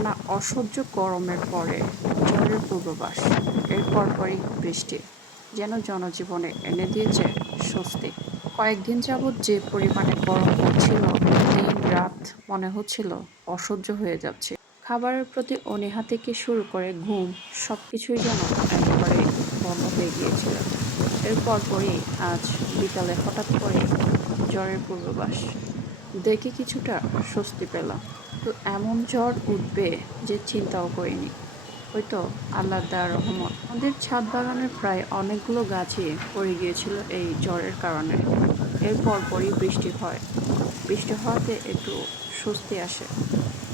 টানা অসহ্য গরমের পরে ঝড়ের পূর্বাভাস এর পরপরই বৃষ্টি, যেন জনজীবনে এনে দিয়েছে স্বস্তি। কয়েকদিন যাবৎ যে পরিমাণে গরম হচ্ছিল দিন রাত মনে হচ্ছিল অসহ্য হয়ে যাচ্ছে। খাবারের প্রতি অনীহা থেকে শুরু করে ঘুম সব কিছুই যেন একেবারে বন্ধ হয়ে গিয়েছিল। এরপর পরই আজ বিকালে হঠাৎ করে জ্বরের পূর্বাভাস। দেখে কিছুটা স্বস্তি পেলাম। তো এমন ঝড় উঠবে যে চিন্তাও করিনি। হয়তো আল্লাহর দেওয়ার রহমত। আমাদের ছাদ বাগানের প্রায় অনেকগুলো গাছই পড়ে গিয়েছিল এই জ্বরের কারণে। এর পরপরই বৃষ্টি হয়। বৃষ্টি হওয়াতে একটু স্বস্তি আসে।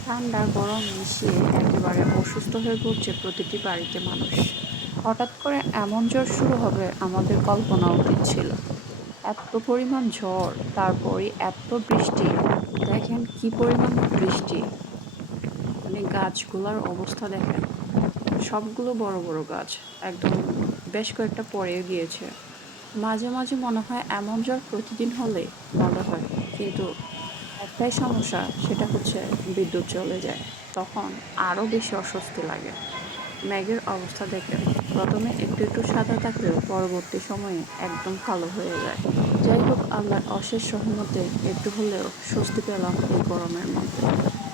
ঠান্ডা, গরম মিশিয়ে একেবারে অসুস্থ হয়ে পড়ছে প্রতিটি বাড়িতে মানুষ। হঠাৎ করে এমন জ্বর শুরু হবে আমাদের কল্পনা উচিত ছিল এত পরিমাণ ঝড়, তারপরে এত বৃষ্টি। দেখেন কি পরিমাণ বৃষ্টি। মানে গাছগুলোর অবস্থা দেখেন। সবগুলো বড় বড় গাছ। একদম বেশ কয়েকটা পড়ে গিয়েছে। মাঝে মাঝে মনে হয় এমন জ্বর প্রতিদিন হলে ভালো হয়। কিন্তু একটাই সমস্যা, সেটা হচ্ছে বিদ্যুৎ চলে যায়। তখন আরও বেশি অস্বস্তি লাগে। ম্যাগের অবস্থা দেখেন প্রথমে একটু একটু সাদা থাকলেও পরবর্তী সময়ে একদম ভালো হয়ে যায়। যাই হোক, আল্লাহর অশেষ সহমতে একটু হলেও স্বস্তি পেলাম এই গরমের মধ্যে।